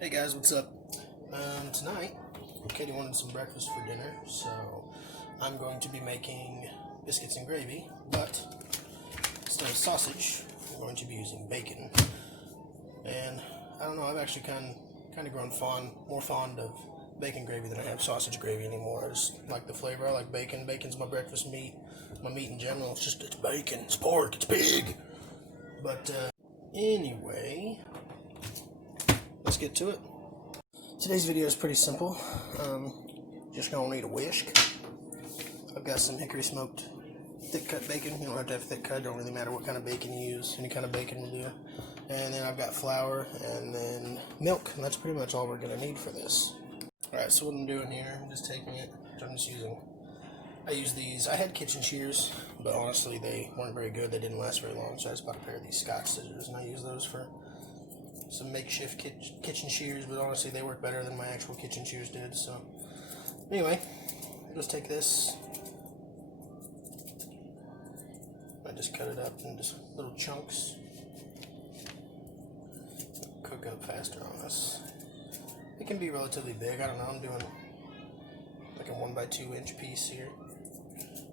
Hey guys, what's up? Tonight, Katie wanted some breakfast for dinner, so I'm going to be making biscuits and gravy, but instead of sausage, I'm going to be using bacon. And I don't know, I've actually kind of grown more fond of bacon gravy than I have sausage gravy anymore. I just like the flavor. I like bacon. Bacon's my breakfast meat. My meat in general. It's bacon. It's pork. It's pig. But anyway, let's get to it. Today's video is pretty simple. Just gonna need a whisk. I've got some hickory smoked thick cut bacon. You don't have to have thick cut. It don't really matter what kind of bacon you use. Any kind of bacon will do. And then I've got flour and then milk. And that's pretty much all we're gonna need for this. Alright, so what I'm doing here, I'm just taking it. I use these. I had kitchen shears, but honestly they weren't very good. They didn't last very long, so I just bought a pair of these Scotch scissors, and I use those for some makeshift kitchen shears, but honestly they work better than my actual kitchen shears did. So anyway, I'll just take this. I just cut it up in just little chunks. Cook up faster on this. It can be relatively big. I don't know. I'm doing like a 1x2 inch piece here,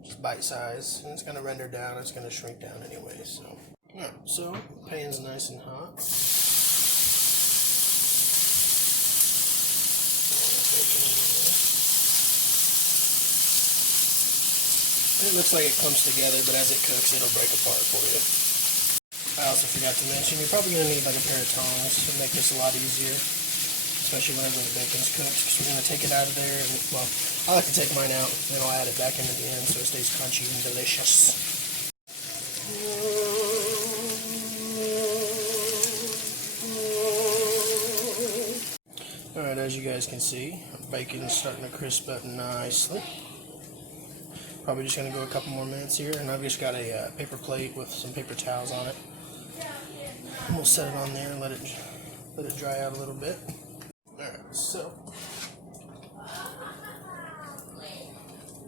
just bite size, and it's going to render down. It's going to shrink down anyway. So, alright. So pan's nice and hot. It looks like it comes together, but as it cooks, it'll break apart for you. I also forgot to mention, you're probably going to need like a pair of tongs to make this a lot easier, especially whenever the bacon's cooked, because we're going to take it out of there, and, well, I like to take mine out, and then I'll add it back in at the end so it stays crunchy and delicious. Alright, as you guys can see, bacon is starting to crisp up nicely. Probably just going to go a couple more minutes here, and I've just got a paper plate with some paper towels on it. And we'll set it on there and let it dry out a little bit. Alright, so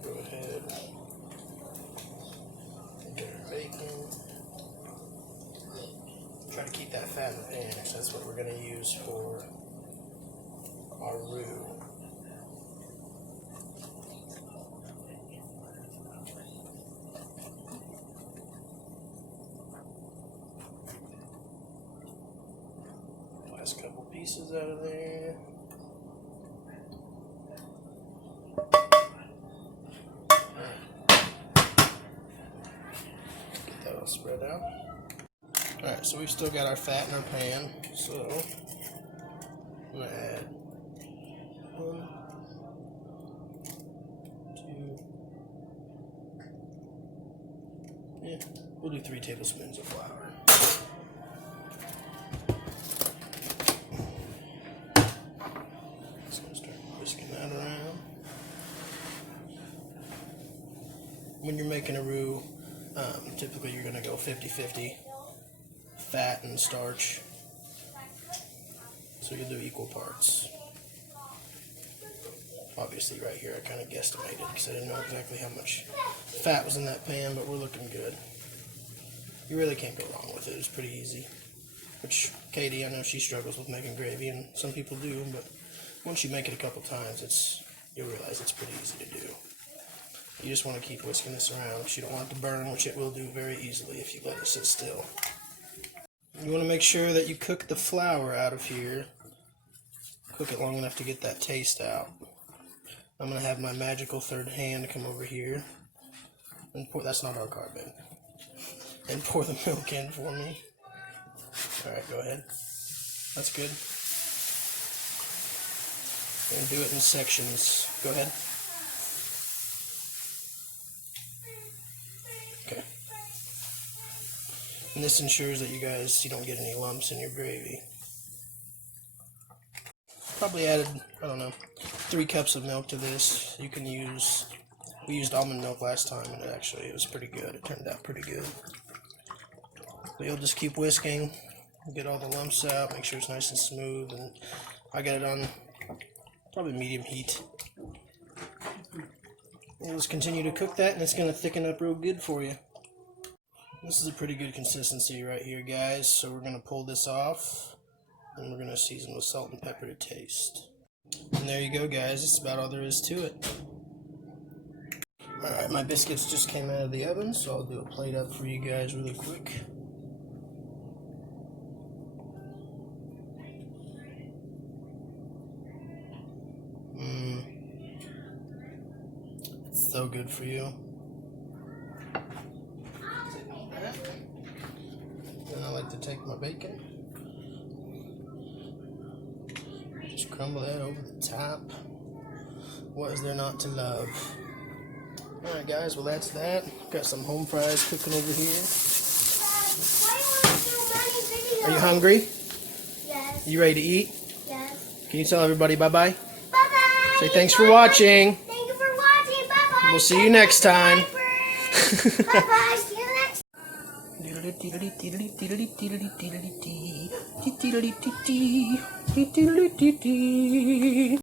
go ahead and get our bacon. Try to keep that fat in the pan, because that's what we're going to use for our roux. Last couple pieces out of there. Get that all spread out. Alright, so we've still got our fat in our pan, so I'm going to add 1, 2, we'll do 3 tablespoons of flour. When you're making a roux, typically you're going to go 50-50 fat and starch, so you'll do equal parts. Obviously right here I kind of guesstimated because I didn't know exactly how much fat was in that pan, but we're looking good. You really can't go wrong with it. It's pretty easy. Which Katie, I know she struggles with making gravy, and some people do, but once you make it a couple times, you'll realize it's pretty easy to do. You just want to keep whisking this around because you don't want it to burn, which it will do very easily if you let it sit still. You want to make sure that you cook the flour out of here. Cook it long enough to get that taste out. I'm going to have my magical third hand come over here and pour, that's not our carbon, and pour the milk in for me. Alright, go ahead. That's good. And do it in sections. Go ahead. Okay. And this ensures that you don't get any lumps in your gravy. Probably added, I don't know, 3 cups of milk to this. You can use, we used almond milk last time, and it was pretty good. It turned out pretty good. But you'll just keep whisking, get all the lumps out, make sure it's nice and smooth, and I got it on probably medium heat. And let's continue to cook that, and it's going to thicken up real good for you. This is a pretty good consistency right here, guys, so we're going to pull this off And we're going to season with salt and pepper to taste. And there you go, guys. That's about all there is to it. Alright, my biscuits just came out of the oven, so I'll do a plate up for you guys really quick. It's so good for you. Then I like to take my bacon, just crumble that over the top. What is there not to love? Alright guys, well that's that. Got some home fries cooking over here. Are you hungry? Yes. You ready to eat? Yes. Can you tell everybody bye-bye? Bye-bye. Say thanks for watching. Thank you for watching. Bye-bye. We'll see you next time. Bye-bye. See you next time.